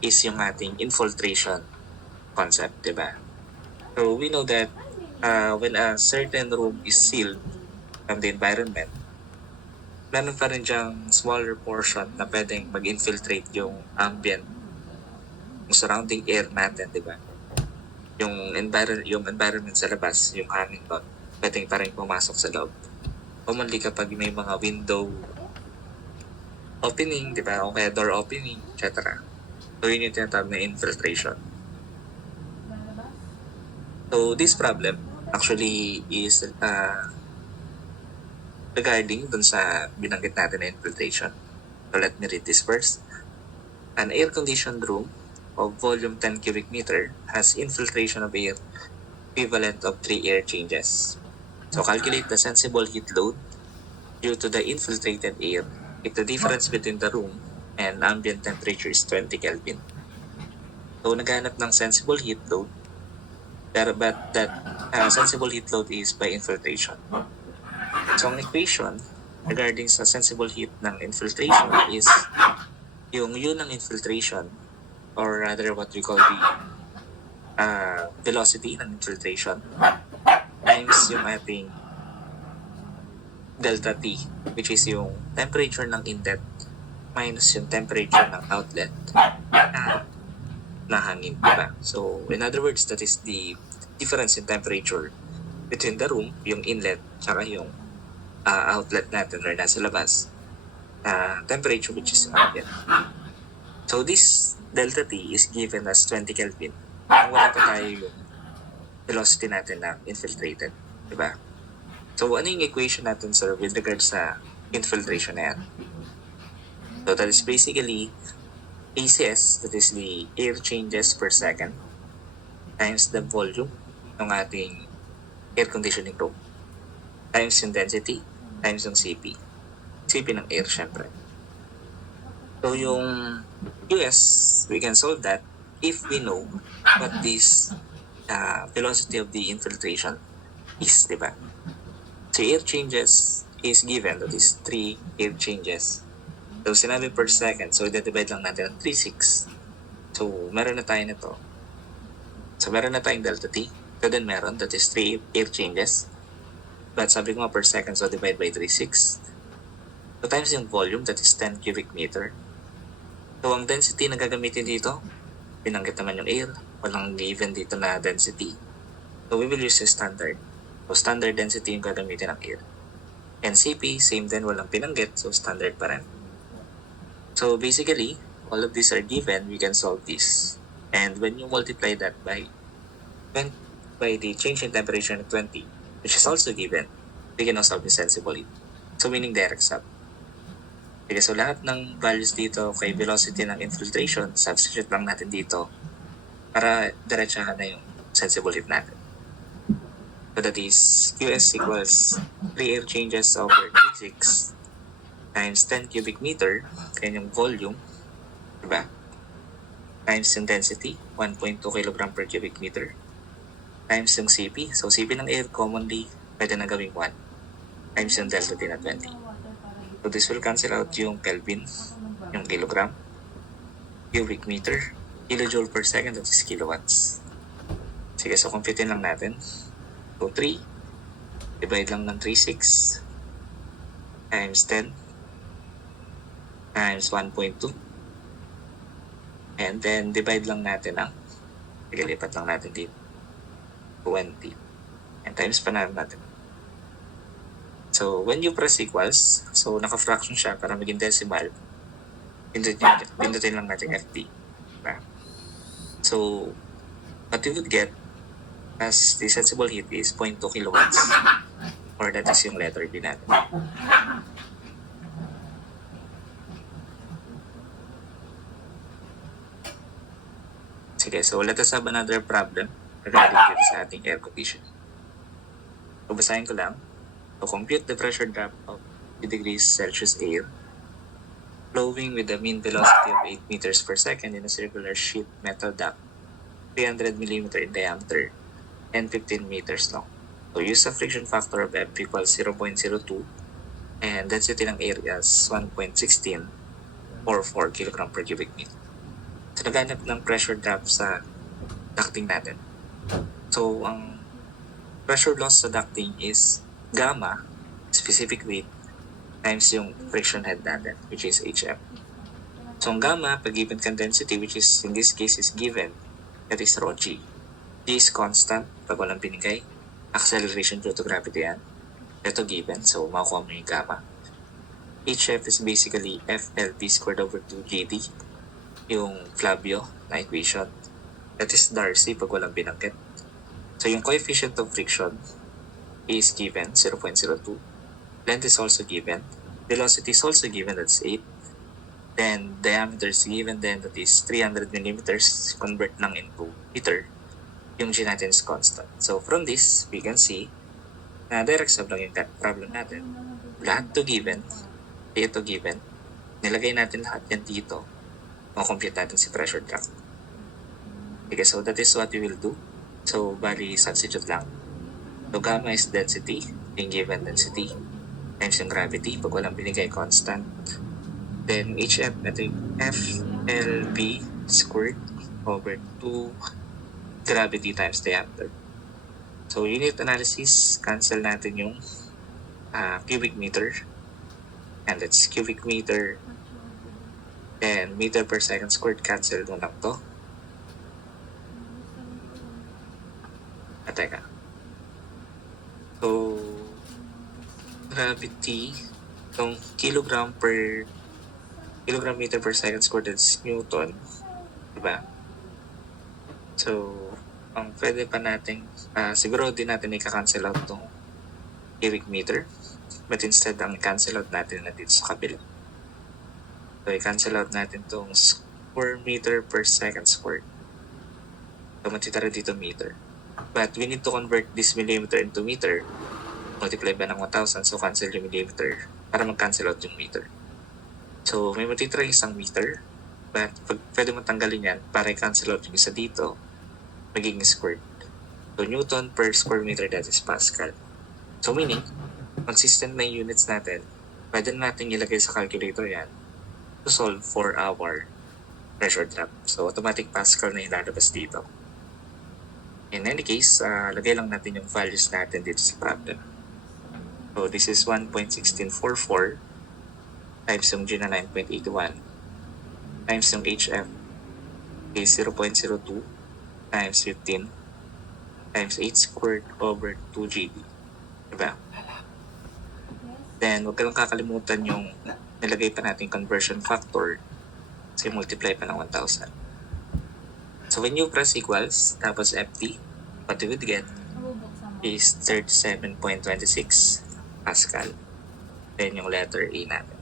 is yung ating infiltration concept, diba? So we know that when a certain room is sealed from the environment, meron pa rin diyang smaller portion na pwedeng mag-infiltrate yung ambient, yung surrounding air natin, di ba? Yung environment sa labas, yung hangin doon, pwedeng pa rin pumasok sa loob. Commonly kapag may mga window opening, di ba? O kaya door opening, etc. So yun yung tinatawag na infiltration. So this problem actually is regarding dun sa binanggit natin na infiltration. So let me read this first. An air-conditioned room of volume 10 cubic meter has infiltration of air equivalent of 3 air changes. So calculate the sensible heat load due to the infiltrated air if the difference between the room and ambient temperature is 20 Kelvin. So naghanap ng sensible heat load, but that sensible heat load is by infiltration. So ang equation regarding sa sensible heat ng infiltration is yung U ng infiltration, or rather what we call the velocity ng infiltration, times yung ating delta T, which is yung temperature ng inlet minus yung temperature ng outlet na hangin, diba? So in other words, that is the difference in temperature between the room, yung inlet, tsaka yung outlet natin or nasa labas, temperature which is ambient. So this delta T is given as 20 Kelvin. Kung wala pa tayo yung velocity natin na infiltrated, diba? So ano yung equation natin, sir, with regards sa infiltration na yan? So that is basically ACS, that is the air changes per second, times the volume ng ating air conditioning room, times yung density, times yung CP. CP ng air, syempre. So yung US, we can solve that if we know what this velocity of the infiltration is, diba? So air changes is given, that is 3 air changes. So sinabi per second, so i-divide lang natin ng 3/6. So meron na tayo nito. So meron na tayong delta T. So then meron, that is 3 air changes. But sabi ko nga per second, so divide by 3/6. So times yung volume, that is 10 cubic meter. So ang density na gagamitin dito, binanggit naman yung air, walang given dito na density. So we will use yung standard. So standard density yung gagamitin ng air. And CP, same din, walang pinanggit, so standard pa rin. So basically, all of these are given, we can solve this. And when you multiply that by the change in temperature of 20, which is also given, we can now solve the sensible heat. So meaning direct sub. Okay, so lahat ng values dito kay velocity ng infiltration, substitute lang natin dito para diretsahan na yung sensible heat natin. So that is QS equals 3 air changes over 3/6 times 10 cubic meter, kaya yung volume, diba? Times yung density, 1.2 kg per cubic meter, times yung CP. So CP ng air commonly pwede na gawing 1, times yung delta T na 20. So this will cancel out yung Kelvin, yung kilogram, cubic meter, kilojoule per second, that is kilowatts. Sige, so computein lang natin. So 3, divide lang ng 3/6 times 10 times 1.2, and then divide lang natin ang, lipat lang natin dito, 20, and times pa natin. So when you press equals, so naka-fraction siya para maging decimal, pindutin lang natin FD. Diba? So what you would get as the sensible heat is 0.2 kilowatts, or that is yung letter B natin. Sige, so let us have another problem regarding dito sa ating air conditioning. So basahin ko lang. To compute the pressure drop of 2 degrees Celsius air flowing with a mean velocity of 8 meters per second in a circular sheet metal duct 300 mm in diameter and 15 meters long. So use a friction factor of F equals 0.02 and density ng air is 1.16 or 4 kg per cubic meter. naghanap ng pressure drop sa ducting natin. So, ang pressure loss sa ducting is gamma, specific weight, times yung friction head natin, which is HF. So, ang gamma, pag given kang density, which is in this case is given, that is rho G. G is constant pag walang binigay. Acceleration due to gravity yan. Ito given, so makukuha mo yung gamma. HF is basically FLP squared over 2GD, yung Flavio na equation. That is Darcy pag walang binanggit. So yung coefficient of friction is given, 0.02. Length is also given. Velocity is also given, that's 8. Then diameter is given, then that is 300 millimeters. Convert lang into meter. Yung G natin is constant. So from this, we can see na direct sub lang yung problem natin. Lahat to given. Ito given. Nilagay natin lahat yan dito. Makompute natin si pressure drop. Okay, so that is what we will do. So, bali, substitute lang. So, gamma is density, yung given density, times yung gravity, pag walang binigay, constant. Then, HF, ito yung FLB squared over 2 gravity times diameter. So, unit analysis, cancel natin yung cubic meter. And that's cubic meter. Then, meter per second squared, cancel mo lang to. Teka. So, gravity, yung kilogram meter per second squared, that's Newton. Diba? So, ang pwede pa natin, siguro din natin i-cancel out tong cubic meter. But instead, ang cancel out natin na dito sa kabila. So, i-cancel out natin tong square meter per second squared. So, matitira dito meter. But we need to convert this millimeter into meter. Multiply ba ng 1,000, so cancel yung millimeter para mag-cancel out yung meter. So, may matitira isang meter. But pwede mo tanggalin yan para i-cancel out yung isa dito, magiging squared. So, Newton per square meter, that is Pascal. So, meaning, consistent na yung units natin, pwede natin ilagay sa calculator yan to solve for our pressure drop. So, automatic Pascal na ilalabas dito. In any case, lagay lang natin yung values natin dito sa problem. So, this is 1.1644 times yung G na 9.81 times yung HF is 0.02 times 15 times 8 squared over 2GB. Diba? Then, huwag ka lang kakalimutan yung nilagay pa natin conversion factor kasi multiply pa ng 1,000. So, when you press equals, tapos FT, what you would get is 37.26 Pascal. Then, yung letter A natin.